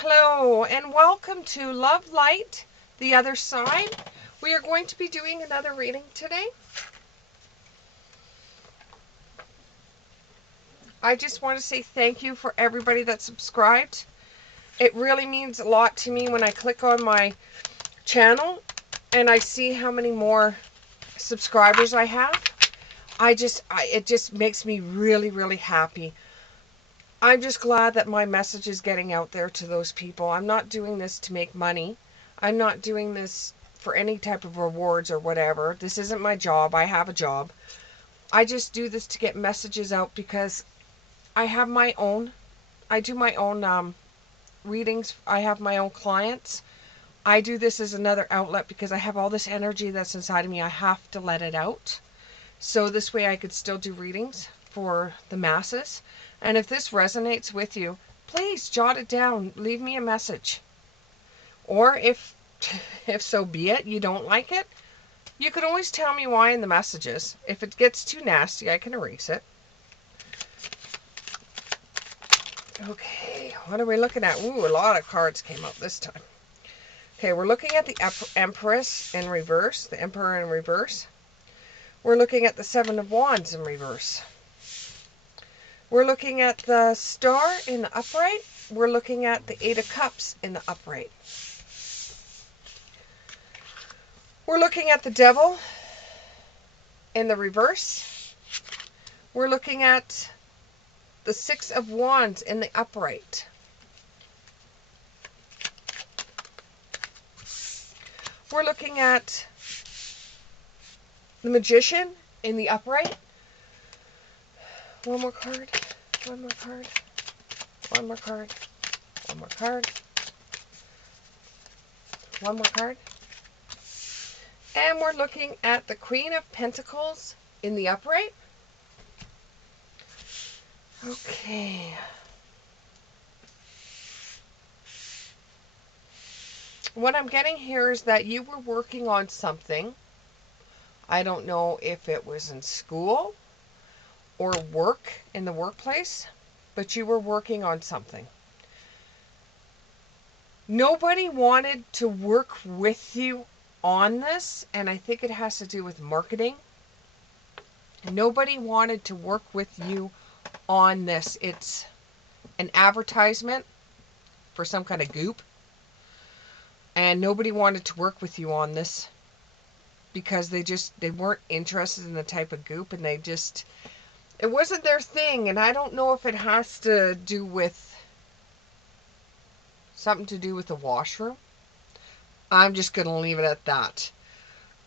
Hello and welcome to Love Light, the Other Side. We are going to be doing another reading today. I just want to say thank you for everybody that subscribed. It really means a lot to me when I click on my channel and I see how many more subscribers I have. It just makes me really happy. I'm just glad that my message is getting out there to those people. I'm not doing this to make money. I'm not doing this for any type of rewards or whatever. This isn't my job. I have a job. I just do this to get messages out because I have my own. I do my own readings. I have my own clients. I do this as another outlet because I have all this energy that's inside of me. I have to let it out. So this way I could still do readings for the masses. And if this resonates with you, please jot it down. Leave me a message. Or if so be it, you don't like it, you could always tell me why in the messages. If it gets too nasty, I can erase it. Okay, what are we looking at? Ooh, a lot of cards came out this time. Okay, we're looking at the Empress in reverse, the Emperor in reverse. We're looking at the Seven of Wands in reverse. We're looking at the Star in the upright. We're looking at the Eight of Cups in the upright. We're looking at the Devil in the reverse. We're looking at the Six of Wands in the upright. We're looking at the Magician in the upright. One more card. One more card. One more card. One more card. One more card. And we're looking at the Queen of Pentacles in the upright. Okay. What I'm getting here is that you were working on something. I don't know if it was in school or work in the workplace, but you were working on something. Nobody wanted to work with you on this, and I think it has to do with marketing. Nobody wanted to work with you on this. It's an advertisement for some kind of goop, and nobody wanted to work with you on this because they weren't interested in the type of goop, and it wasn't their thing. And I don't know if it has to do with something to do with the washroom. I'm just going to leave it at that.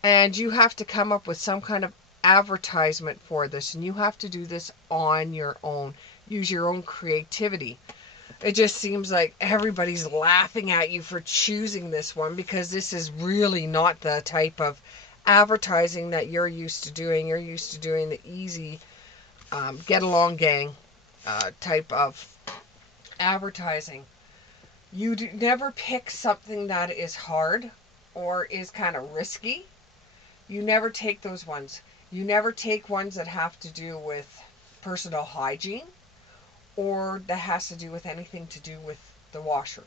And you have to come up with some kind of advertisement for this, and you have to do this on your own. Use your own creativity. It just seems like everybody's laughing at you for choosing this one because this is really not the type of advertising that you're used to doing. You're used to doing the easy get along gang type of advertising. You never pick something that is hard or is kind of risky. You never take those ones. You never take ones that have to do with personal hygiene or that has to do with anything to do with the washroom.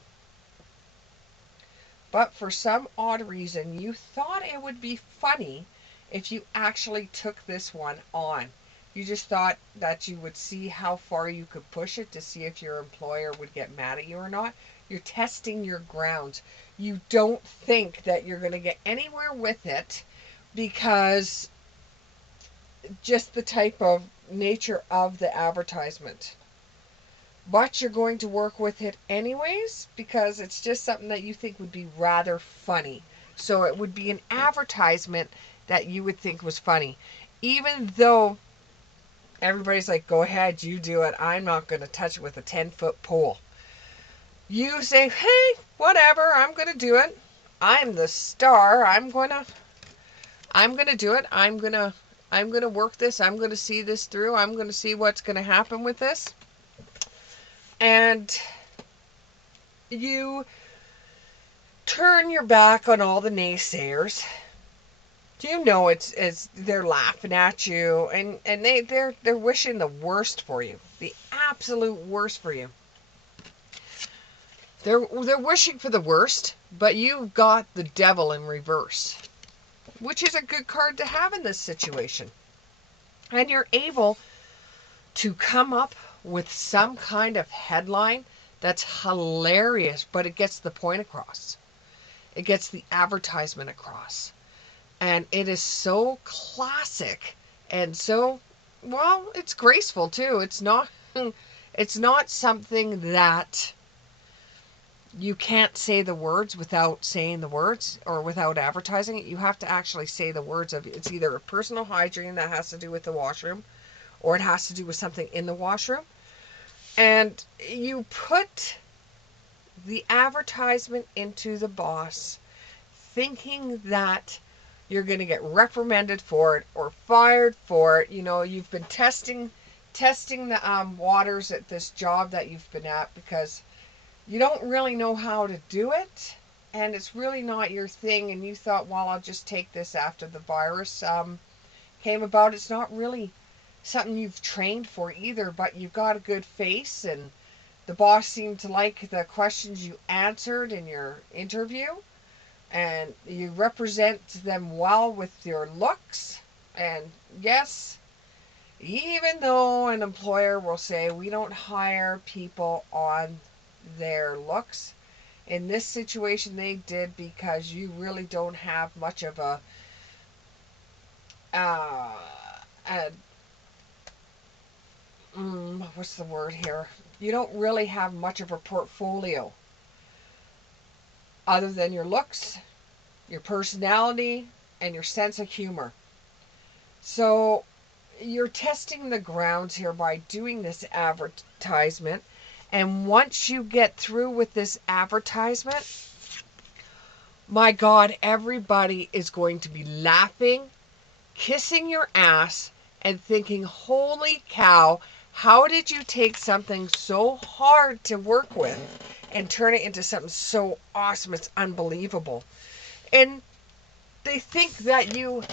But for some odd reason, you thought it would be funny if you actually took this one on. You just thought that you would see how far you could push it to see if your employer would get mad at you or not. You're testing your grounds. You don't think that you're going to get anywhere with it because just the type of nature of the advertisement. But you're going to work with it anyways because it's just something that you think would be rather funny. So it would be an advertisement that you would think was funny. Even though everybody's like, go ahead, you do it. I'm not going to touch it with a 10-foot pole. You say, hey, whatever, I'm going to do it. I'm the star. I'm going to do it. I'm going to work this. I'm going to see this through. I'm going to see what's going to happen with this. And you turn your back on all the naysayers. You know it's they're laughing at you, and they're wishing the worst for you, the absolute worst for you. They're wishing for the worst, but you've got the devil in reverse, which is a good card to have in this situation. And you're able to come up with some kind of headline that's hilarious, but it gets the point across. It gets the advertisement across. And it is so classic and so, well, it's graceful too. It's not something that you can't say the words without saying the words or without advertising it. You have to actually say the words of it's either a personal hygiene that has to do with the washroom or it has to do with something in the washroom. And you put the advertisement into the boss thinking that you're going to get reprimanded for it or fired for it. You know, you've been testing the waters at this job that you've been at because you don't really know how to do it, and it's really not your thing, and you thought, well, I'll just take this after the virus came about. It's not really something you've trained for either, but you've got a good face, and the boss seemed to like the questions you answered in your interview, and you represent them well with your looks. And yes, even though an employer will say we don't hire people on their looks, in this situation they did because you really don't have much of uh, a what's the word here? You don't really have much of a portfolio other than your looks, your personality, and your sense of humor. So you're testing the grounds here by doing this advertisement. And once you get through with this advertisement, my God, everybody is going to be laughing, kissing your ass, and thinking, holy cow, how did you take something so hard to work with and turn it into something so awesome? It's unbelievable. And they think that you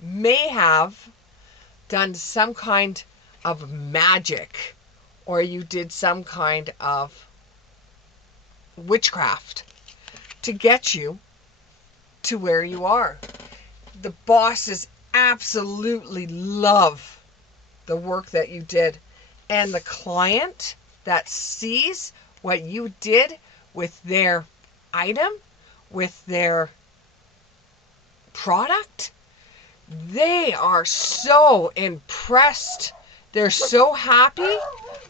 may have done some kind of magic or you did some kind of witchcraft to get you to where you are. The bosses absolutely love the work that you did. And the client that sees what you did with their item, with their product, they are so impressed. They're so happy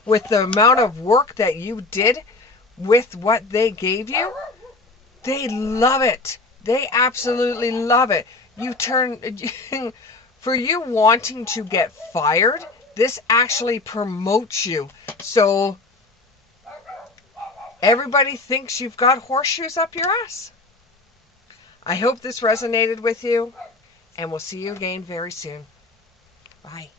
with the amount of work that you did with what they gave you. They love it. They absolutely love it. You turn, for you wanting to get fired, this actually promotes you. So everybody thinks you've got horseshoes up your ass. I hope this resonated with you, and we'll see you again very soon. Bye.